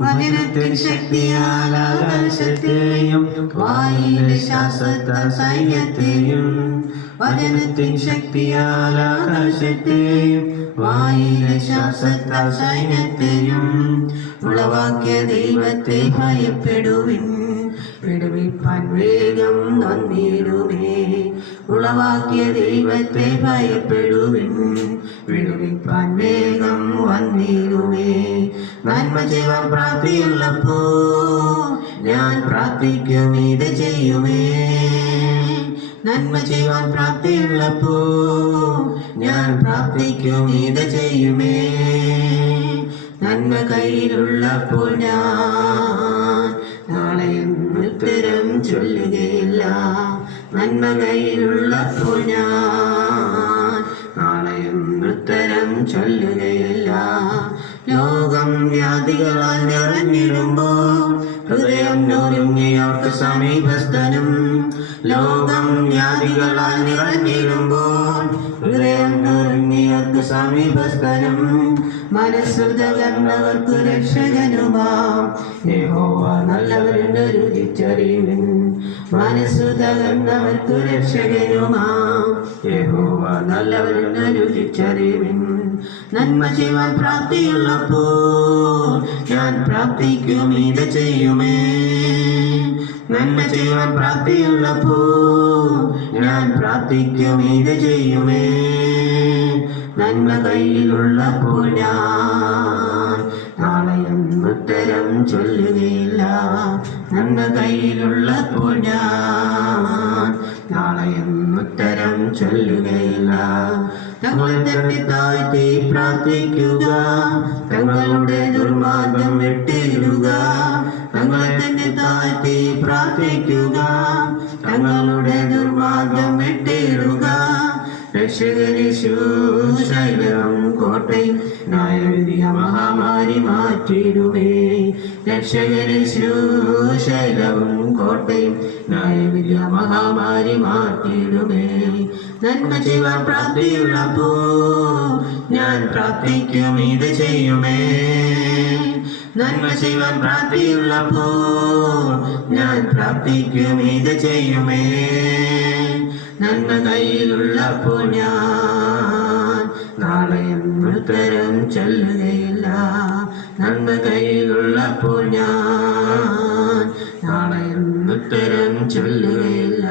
വചനത്തിൻ ശക്തിയാൽ ആകാശത്തെയും വായിലെ ശ്വാസത്താൽ സൈന്യത്തെയും വചനത്തിൻ ശക്തിയാൽ ആകാശത്തെയും വായിലെ ശ്വാസത്താൽ സൈന്യത്തെയും ഉളവാക്കിയ ദൈവത്തെ ഭയപ്പെടുവിൻ വിടുവിപ്പാൻ വേഗം വന്നിടുമേ ഉളവാക്കിയ ദൈവത്തെ ഭയപ്പെടുവിൻ വിടുവിപ്പാൻ വേഗം വന്നിടുമേ നന്മ ചെയ്യാൻ പ്രാപ്തിയുള്ളപ്പോ ഞാൻ പ്രാർത്ഥിക്കും ഇത് ചെയ്യുമേ നന്മ ചെയ്യാൻ പ്രാപ്തിയുള്ളപ്പോ ഞാൻ പ്രാർത്ഥിക്കും ഇത് ചെയ്യുമേ നന്മ കയ്യിലുള്ളപ്പോൾ ഞാൻ നാളെയും ഉത്തരം ചൊല്ലുകയില്ല നന്മ കയ്യിലുള്ളപ്പോൾ ഞാൻ നാളെയും ഉത്തരം ചൊല്ലുകയില്ല ലോകം വ്യാധികളാൽ നിറഞ്ഞിടുമ്പോൾ ഹൃദയം ഞൊരുങ്ങിയവർക്ക് സമീപസ്ഥനും ലോകം വ്യാധികളാൽ നിറഞ്ഞിടുമ്പോൾ ഹൃദയം ഞൊരുങ്ങിയവർക്ക് സമീപസ്ഥനും മനസ്സു തകർന്നവർക്ക് രക്ഷകനുമാം യഹോവ നല്ലവരുടെ രുചിച്ചറിവിൻ മനസ്സു തകർന്നവർക്ക് രക്ഷകനുമാം യഹോവ നല്ലവരുടെ രുചിച്ചറിവിൻ നന്മ ചെയ്യാൻ പ്രാപ്തിയുള്ളപ്പോ ഞാൻ പ്രാർത്ഥിക്കും ഇത് ചെയ്യുമേ നന്മ ചെയ്യാൻ പ്രാപ്തിയുള്ളപ്പോ ഞാൻ പ്രാർത്ഥിക്കും ഇത് ചെയ്യുമേ നന്മ കയ്യിലുള്ളപ്പോൾ ഞാൻ നാളെയും ഉത്തരം ചൊല്ലുകയില്ല നന്മ കയ്യിലുള്ളപ്പോൾ ഞാൻ നാളെയും ഉത്തരം ചൊല്ലുകയില്ല തങ്ങളെ തന്നെ താഴ്ത്തി പ്രാർത്ഥിക്കുക തങ്ങളുടെ ദുർമാർഗം വിട്ടിടുക തങ്ങളെ തന്നെ താഴ്ത്തി പ്രാർത്ഥിക്കുക തങ്ങളുടെ ദുർമാർഗം വിട്ടിടുക രക്ഷകനേശു ശൈലവും കോട്ടയും ന്യായവിധിയ മഹാമാരി മാറ്റിടുമേ രക്ഷകനേശു ശൈലവും കോട്ടയും ന്യായവിധിയ മഹാമാരി മാറ്റിടുമേ നന്മ ചെയ്യാൻ പ്രാപ്തിയുള്ളപ്പോ ഞാൻ പ്രാർത്ഥിക്കും ഇത് ചെയ്യുമേ നന്മ ചെയ്യാൻ പ്രാപ്തിയുള്ളപ്പോ ഞാൻ പ്രാർത്ഥിക്കും ഇത് ചെയ്യുമേ നന്മ കയ്യിലുള്ളപ്പോൾ ഞാൻ നാളെയും ഉത്തരം ചൊല്ലുകയില്ല നന്മ കയ്യിലുള്ളപ്പോൾ ഞാൻ നാളെയും ഉത്തരം ചൊല്ലുകയില്ല